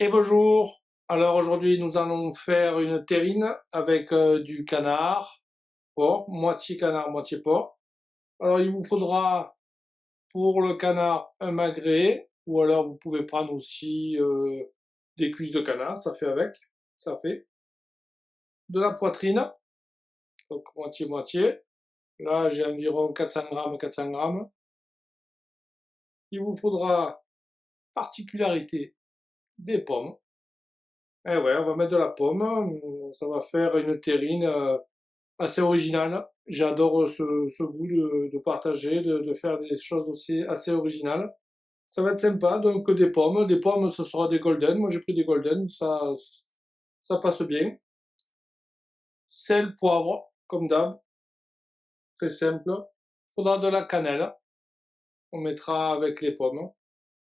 Et bonjour. Alors aujourd'hui nous allons faire une terrine avec du canard, porc, moitié canard, moitié porc. Alors il vous faudra pour le canard un magret, ou alors vous pouvez prendre aussi des cuisses de canard, ça fait avec, ça fait. De la poitrine, donc moitié-moitié. Là j'ai environ 400 grammes, 400 grammes. Il vous faudra, particularité, des pommes. Eh ouais, on va mettre de la pomme, ça va faire une terrine assez original. J'adore ce goût de partager, de faire des choses aussi assez originales. Ça va être sympa, donc des pommes. Des pommes, ce sera des golden. Moi, j'ai pris des golden, ça passe bien. Sel, poivre, comme d'hab, très simple. Faudra de la cannelle, on mettra avec les pommes.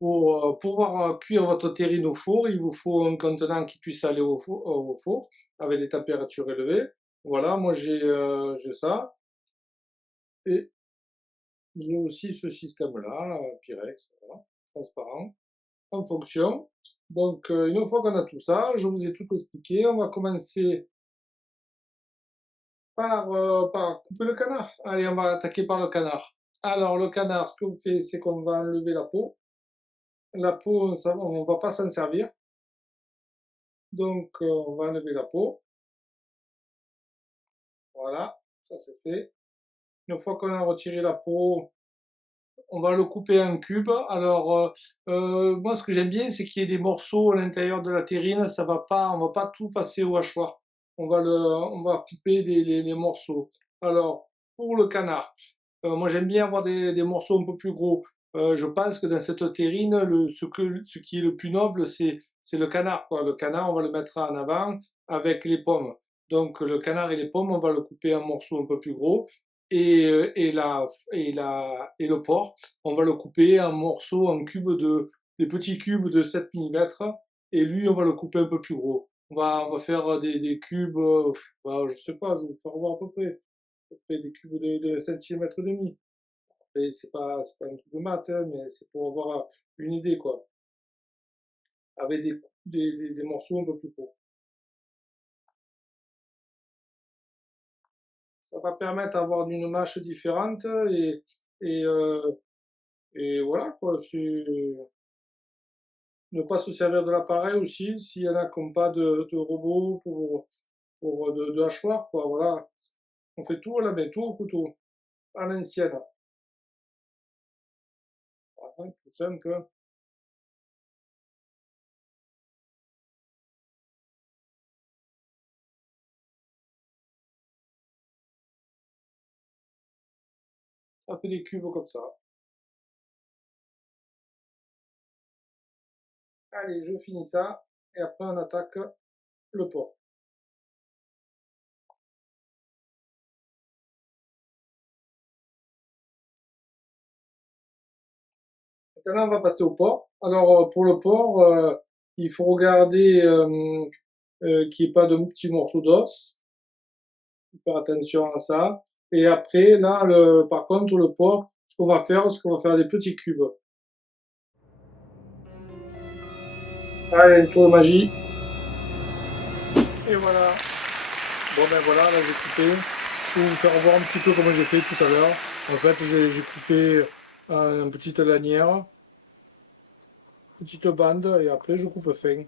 Pour pouvoir cuire votre terrine au four, il vous faut un contenant qui puisse aller au four avec des températures élevées. Voilà, moi j'ai ça. Et j'ai aussi ce système-là, Pyrex, voilà, transparent, en fonction. Donc, une fois qu'on a tout ça, je vous ai tout expliqué. On va commencer par couper le canard. Allez, on va attaquer par le canard. Alors, le canard, ce qu'on fait, c'est qu'on va enlever la peau. La peau, on va pas s'en servir. Donc, on va enlever la peau. Voilà, ça c'est fait. Une fois qu'on a retiré la peau, on va le couper en cubes. Alors, moi, ce que j'aime bien, c'est qu'il y ait des morceaux à l'intérieur de la terrine. Ça va pas, on va pas tout passer au hachoir. On va couper les morceaux. Alors, pour le canard, moi, j'aime bien avoir des morceaux un peu plus gros. Je pense que dans cette terrine, ce qui est le plus noble, c'est le canard, quoi. Le canard, on va le mettre en avant avec les pommes. Donc, le canard et les pommes, on va le couper en morceaux un peu plus gros. Et le porc, on va le couper en morceaux, des petits cubes de 7 millimètres. Et lui, on va le couper un peu plus gros. On va faire des cubes, bah, je sais pas, je vais vous faire voir à peu près des cubes de centimètre et demi. Et c'est pas un truc de maths, hein, mais c'est pour avoir une idée, quoi. Avec des morceaux un peu plus gros. Ça va permettre d'avoir une mâche différente et, euh, et voilà, quoi. Ne pas se servir de l'appareil aussi, s'il y en a qui n'ont pas de robot de hachoir, quoi, voilà. On fait tout à la main, tout au couteau, à l'ancienne. Voilà, tout simple. Ça fait des cubes comme ça. Allez, je finis ça, et après on attaque le porc. Maintenant, on va passer au porc. Alors, pour le porc, il faut regarder qu'il n'y ait pas de petits morceaux d'os. Faire attention à ça. Et après, là, par contre, le porc, c'est qu'on va faire des petits cubes. Allez, un tour de magie. Et voilà. Bon ben voilà, là j'ai coupé. Pour vous faire voir un petit peu comment j'ai fait tout à l'heure. En fait, j'ai coupé une petite lanière, petite bande, et après je coupe fin.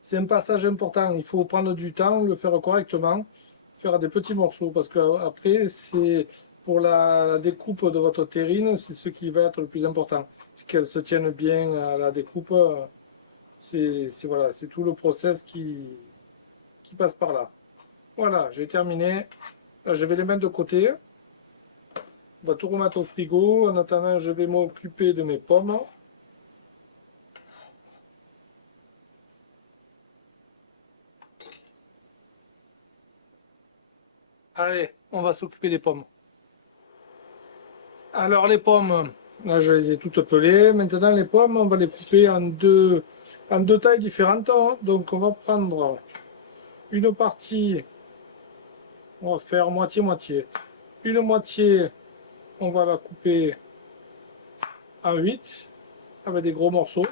C'est un passage important. Il faut prendre du temps, le faire correctement, faire des petits morceaux, parce que après, c'est pour la découpe de votre terrine, c'est ce qui va être le plus important. C'est qu'elle se tienne bien à la découpe. Voilà, c'est tout le process qui passe par là. Voilà, j'ai terminé. Là, je vais les mettre de côté. On va tout remettre au frigo. En attendant, je vais m'occuper de mes pommes. Allez, on va s'occuper des pommes. Alors les pommes, là je les ai toutes pelées. Maintenant les pommes, on va les couper en deux tailles différentes, hein. Donc on va prendre une partie, on va faire moitié-moitié. Une moitié, on va la couper en 8. avec des gros morceaux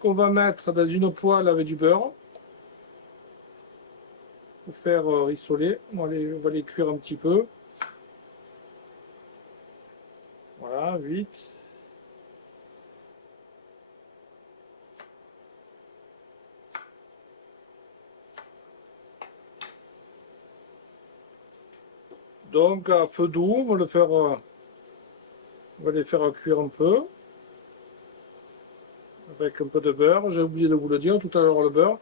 qu'on va mettre dans une poêle avec du beurre pour faire rissoler. On va les cuire un petit peu. Voilà, vite. Donc à feu doux, on va les faire cuire un peu avec un peu de beurre. J'ai oublié de vous le dire tout à l'heure, le beurre.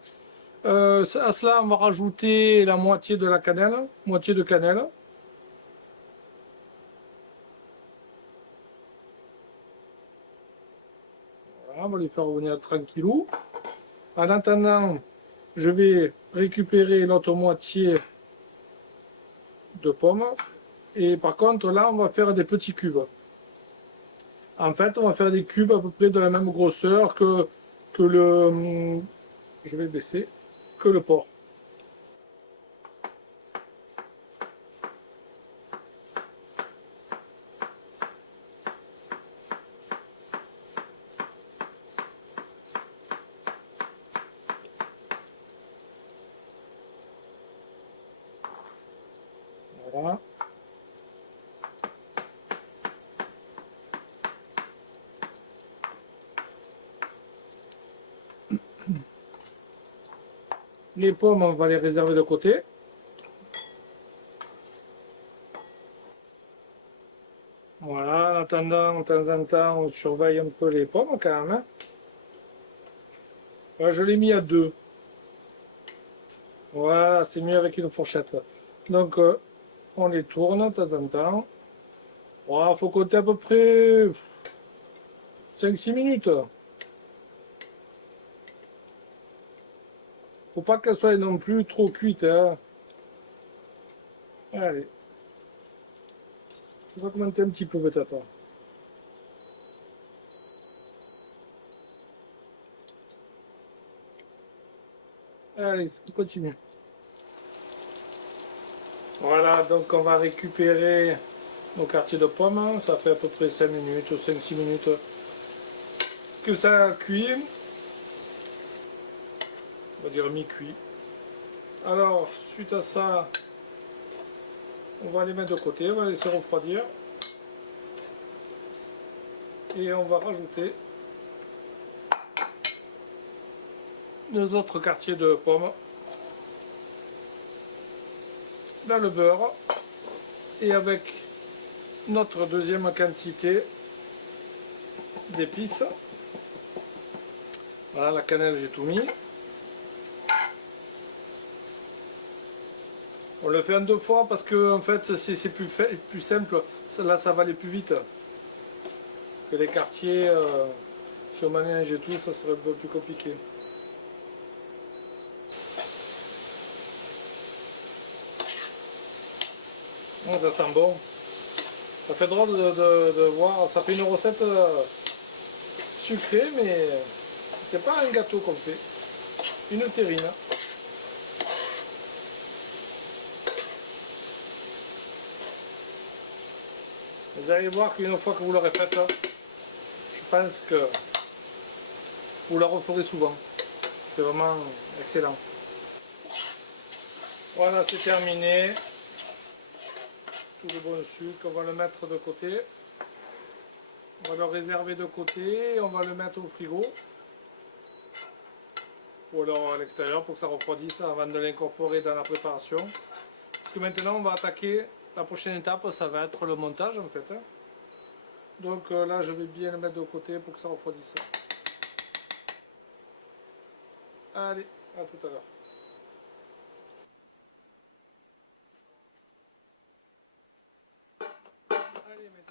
À cela, on va rajouter la moitié de la cannelle, moitié de cannelle. Voilà, on va les faire revenir tranquillou. En attendant, je vais récupérer l'autre moitié de pommes. Et par contre, là, on va faire des petits cubes. En fait, on va faire des cubes à peu près de la même grosseur que le... Je vais baisser, que le porc. Voilà. Les pommes, on va les réserver de côté. Voilà, en attendant, de temps en temps, on surveille un peu les pommes quand même. Là, je l'ai mis à 2. Voilà, c'est mieux avec une fourchette. Donc, on les tourne de temps en temps. Il faut compter à peu près 5-6 minutes. Faut pas qu'elles soient non plus trop cuites. Hein. Allez, on va commenter un petit peu peut-être. Allez, on continue. Voilà, donc on va récupérer nos quartiers de pommes. Ça fait à peu près 5 minutes, 5-6 minutes que ça cuit. On va dire mi-cuit. Alors, suite à ça, on va les mettre de côté, on va les laisser refroidir. Et on va rajouter nos autres quartiers de pommes dans le beurre. Et avec notre deuxième quantité d'épices. Voilà, la cannelle, j'ai tout mis. On le fait en 2 fois parce que en fait c'est plus simple. Là, ça va aller plus vite que les quartiers. Si on mélange tout, ça serait un peu plus compliqué. Oh, ça sent bon. Ça fait drôle de voir. Ça fait une recette sucrée, mais c'est pas un gâteau qu'on fait. Une terrine. Vous allez voir qu'une fois que vous l'aurez faite, je pense que vous la referez souvent. C'est vraiment excellent. Voilà, c'est terminé. Tout le bon sucre, on va le mettre de côté. On va le réserver de côté et on va le mettre au frigo. Ou alors à l'extérieur pour que ça refroidisse avant de l'incorporer dans la préparation. Parce que maintenant on va attaquer, la prochaine étape ça va être le montage en fait. Donc là je vais bien le mettre de côté pour que ça refroidisse. Allez, à tout à l'heure.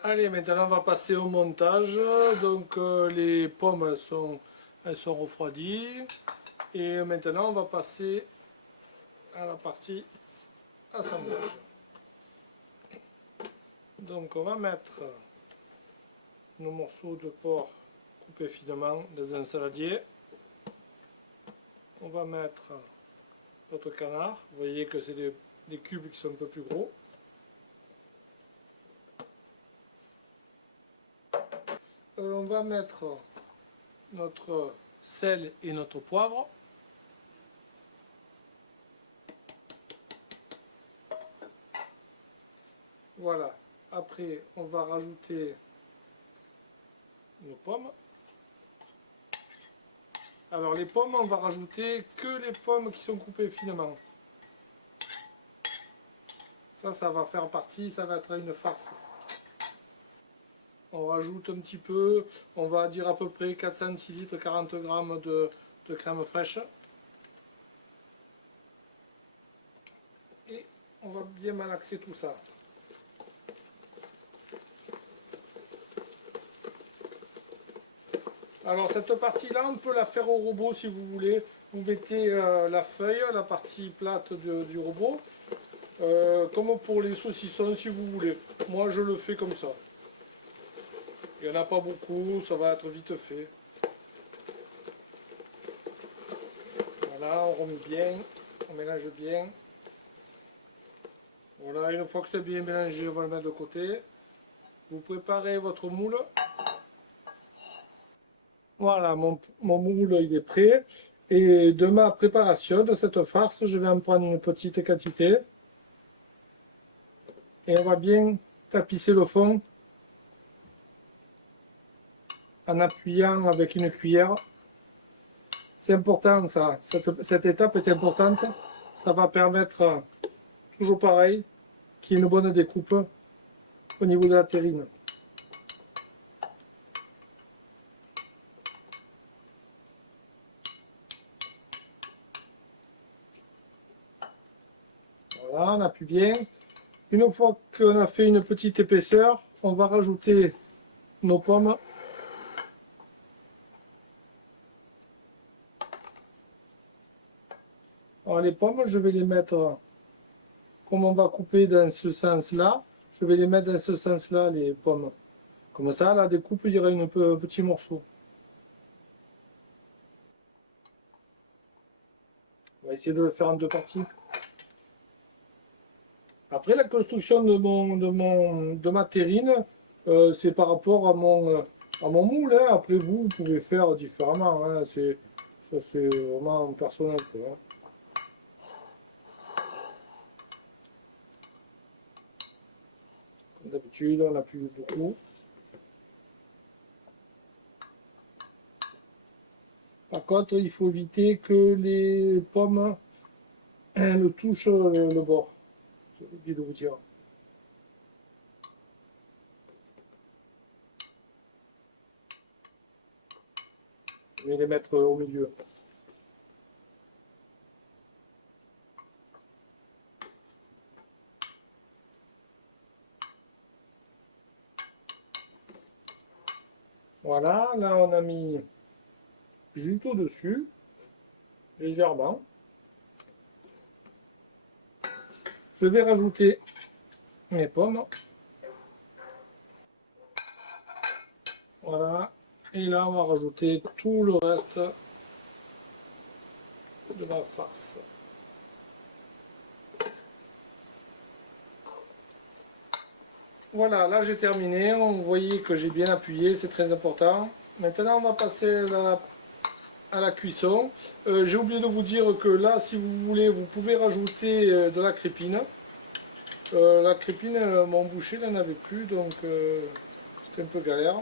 Allez, maintenant on va passer au montage. Donc les pommes elles sont refroidies. Et maintenant on va passer à la partie assemblage. Donc on va mettre nos morceaux de porc coupés finement dans un saladier. On va mettre notre canard. Vous voyez que c'est des cubes qui sont un peu plus gros. On va mettre notre sel et notre poivre. Voilà. Après, on va rajouter nos pommes. Alors les pommes, on va rajouter que les pommes qui sont coupées finement. Ça va faire partie, ça va être une farce. On rajoute un petit peu, on va dire à peu près 4 centilitres, 40 g de crème fraîche. Et on va bien malaxer tout ça. Alors cette partie-là, on peut la faire au robot si vous voulez. Vous mettez la feuille, la partie plate du robot, comme pour les saucissons si vous voulez. Moi je le fais comme ça. Il n'y en a pas beaucoup, ça va être vite fait. Voilà, on remet bien, on mélange bien. Voilà, une fois que c'est bien mélangé, on va le mettre de côté. Vous préparez votre moule. Voilà, mon moule il est prêt. Et de ma préparation de cette farce, je vais en prendre une petite quantité. Et on va bien tapisser le fond en appuyant avec une cuillère. C'est important ça, cette étape est importante. Ça va permettre, toujours pareil, qu'il y ait une bonne découpe au niveau de la terrine. Voilà, on appuie bien. Une fois qu'on a fait une petite épaisseur, on va rajouter nos pommes. Alors les pommes, je vais les mettre, comme on va couper dans ce sens-là, je vais les mettre dans ce sens-là, les pommes. Comme ça, la découpe, il y aura un petit morceau. On va essayer de le faire en deux parties. Après, la construction de ma terrine, c'est par rapport à mon moule. Hein. Après, vous pouvez faire différemment. Hein. Ça, c'est vraiment personnel. Quoi, hein. Comme d'habitude, on appuie beaucoup. Par contre, il faut éviter que les pommes ne touchent le bord. J'ai oublié de vous dire. Je vais les mettre au milieu. Voilà, là on a mis juste au-dessus, légèrement. Je vais rajouter mes pommes. Voilà. Et là, on va rajouter tout le reste de ma farce. Voilà, là j'ai terminé. Vous voyez que j'ai bien appuyé, c'est très important. Maintenant, on va passer à la cuisson. J'ai oublié de vous dire que là, si vous voulez, vous pouvez rajouter de la crépine. La crépine, mon boucher n'en avait plus, donc c'était un peu galère.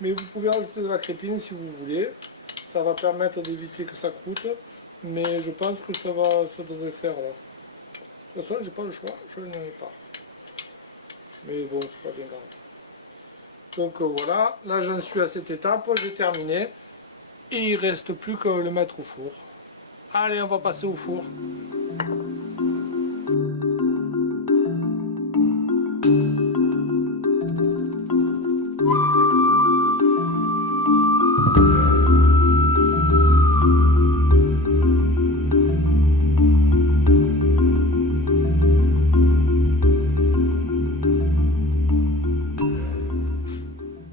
Mais vous pouvez rajouter de la crépine si vous voulez. Ça va permettre d'éviter que ça croûte. Mais je pense que ça devrait faire là. De toute façon, j'ai pas le choix, je n'en ai pas. Mais bon, c'est pas bien grave. Donc voilà, là j'en suis à cette étape, j'ai terminé. Et il ne reste plus que le mettre au four. Allez, on va passer au four.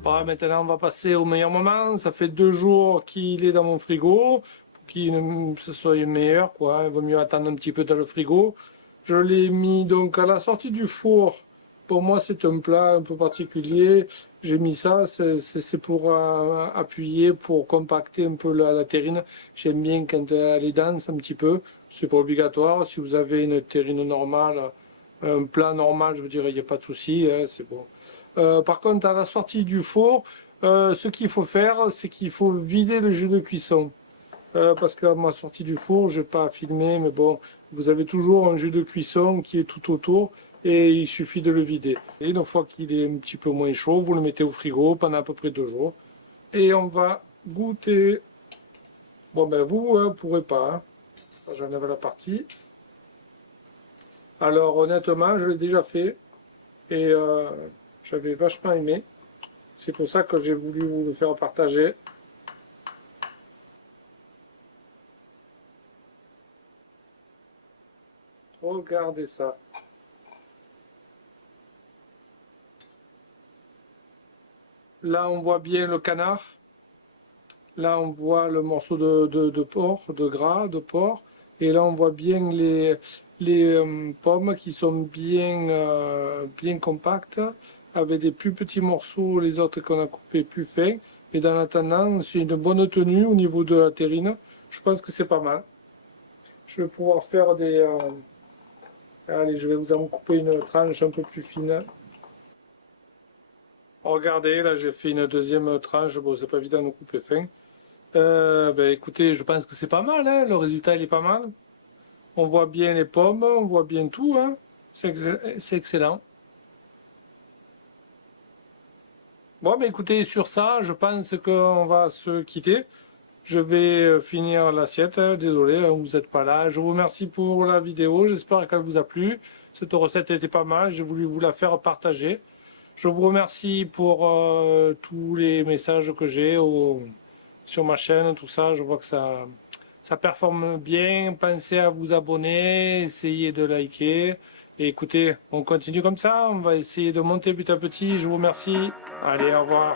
Bon, maintenant on va passer au meilleur moment. Ça fait 2 jours qu'il est dans mon frigo. Pour qu'il se soit meilleur, quoi. Il vaut mieux attendre un petit peu dans le frigo. Je l'ai mis donc à la sortie du four. Pour moi, c'est un plat un peu particulier. J'ai mis ça, c'est pour appuyer, pour compacter un peu la terrine. J'aime bien quand elle est dense un petit peu. C'est pas obligatoire. Si vous avez une terrine normale, un plat normal, je vous dirais, il n'y a pas de souci, hein, c'est bon. Par contre, à la sortie du four, ce qu'il faut faire, c'est qu'il faut vider le jus de cuisson. Parce qu'à ma sortie du four, je n'ai pas filmé, mais bon, vous avez toujours un jus de cuisson qui est tout autour et il suffit de le vider. Et une fois qu'il est un petit peu moins chaud, vous le mettez au frigo pendant à peu près 2 jours. Et on va goûter. Bon, ben vous ne pourrez pas. Hein. J'enlève la partie. Alors honnêtement, je l'ai déjà fait et j'avais vachement aimé. C'est pour ça que j'ai voulu vous le faire partager. Regardez ça. Là, on voit bien le canard. Là, on voit le morceau de porc, de gras, de porc. Et là, on voit bien les pommes qui sont bien compactes, avec des plus petits morceaux, les autres qu'on a coupés plus fins. Et dans l'attendant, c'est une bonne tenue au niveau de la terrine. Je pense que c'est pas mal. Je vais pouvoir faire des... allez, je vais vous en couper une tranche un peu plus fine. Regardez, là, j'ai fait une deuxième tranche. Bon, c'est pas évident de couper fin. Ben, écoutez, je pense que c'est pas mal, hein. Le résultat il est pas mal. On voit bien les pommes, on voit bien tout, hein. C'est excellent. Bon, ben écoutez, sur ça, je pense qu'on va se quitter. Je vais finir l'assiette, hein. Désolé, hein, vous n'êtes pas là. Je vous remercie pour la vidéo, j'espère qu'elle vous a plu. Cette recette était pas mal, j'ai voulu vous la faire partager. Je vous remercie pour tous les messages que j'ai sur ma chaîne, tout ça. Je vois que ça performe bien. Pensez à vous abonner, essayez de liker. Et écoutez, on continue comme ça. On va essayer de monter petit à petit. Je vous remercie. Allez, au revoir.